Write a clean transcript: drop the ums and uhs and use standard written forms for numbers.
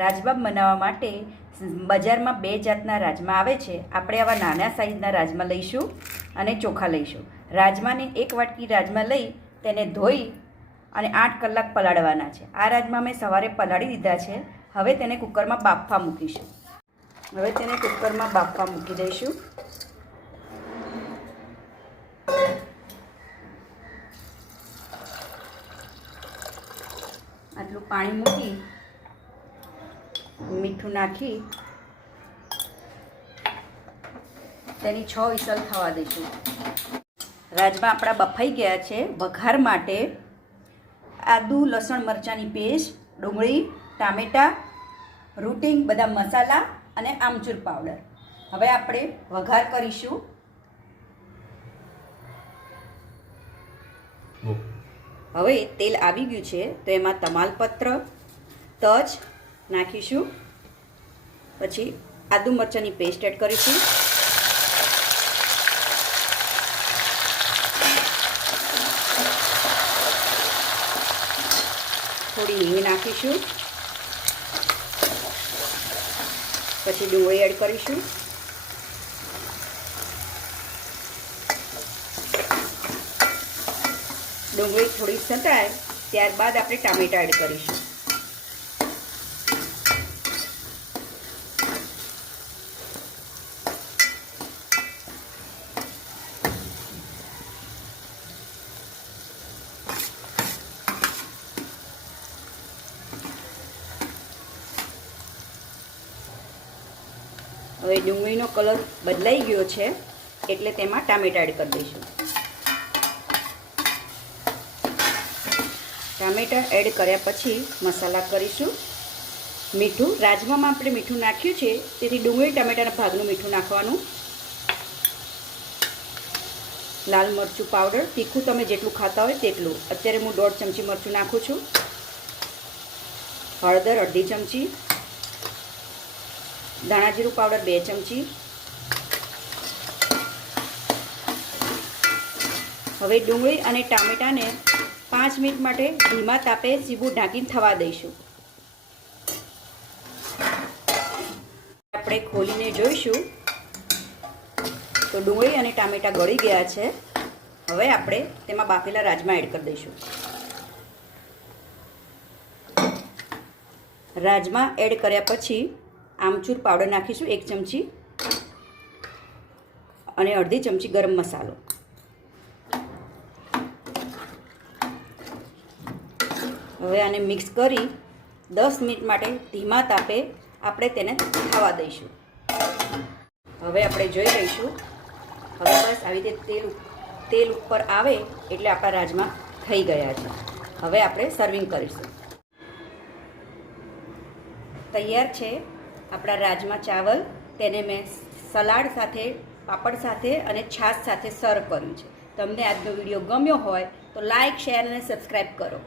રાજમા બનાવવા માટે બજારમાં બે જાતના રાજમા આવે છે. આપણે આવા નાના સાઈઝના રાજમા લઈશું અને ચોખા લઈશું. રાજમાને એક વાટકી રાજમા લઈ તેને ધોઈ અને 8 કલાક પલાળવાના છે. આ રાજમા મેં સવારે પલાળી દીધા છે. હવે તેને કુકરમાં બાફવા મૂકીશું. હવે તેને કુકરમાં બાફવા મૂકી દઈશું. આટલું પાણી મૂકી મીઠું નાખી તેની 6 વિસલ થવા દઈશું. રાજમા આપણા બફાઈ ગયા છે. વઘાર માટે આદુ લસણ મરચાંની પેસ્ટ, ડુંગળી, ટામેટાં, રૂટિંગ, બધા મસાલા અને આમચૂર પાવડર. હવે આપણે વઘાર કરીશું. હવે તેલ આવી ગયું છે તો એમાં તમાલપત્ર, તજ નાખીશું. પછી આદુ મરચાંની પેસ્ટ એડ કરીશું. થોડી હિંગ નાખીશું. પછી ડુંગળી એડ કરીશું. ડુંગળી થોડી સતળાય ત્યારબાદ આપણે ટામેટાં એડ કરીશું. હવે ડુંગળીનો કલર બદલાઈ ગયો છે એટલે તેમાં ટામેટાં એડ કરી દઈશું. ટામેટાં એડ કર્યા પછી મસાલા કરીશું. મીઠું, રાજમામાં આપણે મીઠું નાખ્યું છે તેથી ડુંગળી ટામેટાના ભાગનું મીઠું નાખવાનું. લાલ મરચું પાવડર, તીખું તમે જેટલું ખાતા હોય તેટલું. અત્યારે હું 1.5 ચમચી મરચું નાખું છું. હળદર અડધી ચમચી, ધાણા જીરું પાવડર 2 ચમચી. હવે ડુંગળી અને ટામેટાને 5 મિનિટ માટે ધીમા તાપે સીબું ઢાંકીને થવા દઈશું. આપણે ખોલીને જોઈશું તો ડુંગળી અને ટામેટાં ગળી ગયા છે. હવે આપણે તેમાં બાફેલા રાજમા એડ કરી દઈશું. રાજમા એડ કર્યા પછી આમચૂર પાવડર નાખીશું 1 ચમચી અને અડધી ચમચી ગરમ મસાલો. હવે આને મિક્સ કરી 10 મિનિટ માટે ધીમા તાપે આપણે તેને થવા દઈશું. હવે આપણે જોઈ લઈશું. હવે બસ આવી રીતે તેલ ઉપર આવે એટલે આપણા રાજમા થઈ ગયા છે. હવે આપણે સર્વિંગ કરીશું. તૈયાર છે આપણા રાજમા ચાવલ. તેને મેં સલાડ સાથે, પાપડ સાથે અને છાશ સાથે સર્વ કર્યું છે. તમને આજનો વિડીયો ગમ્યો હોય તો લાઈક, શેર અને સબસ્ક્રાઈબ કરો.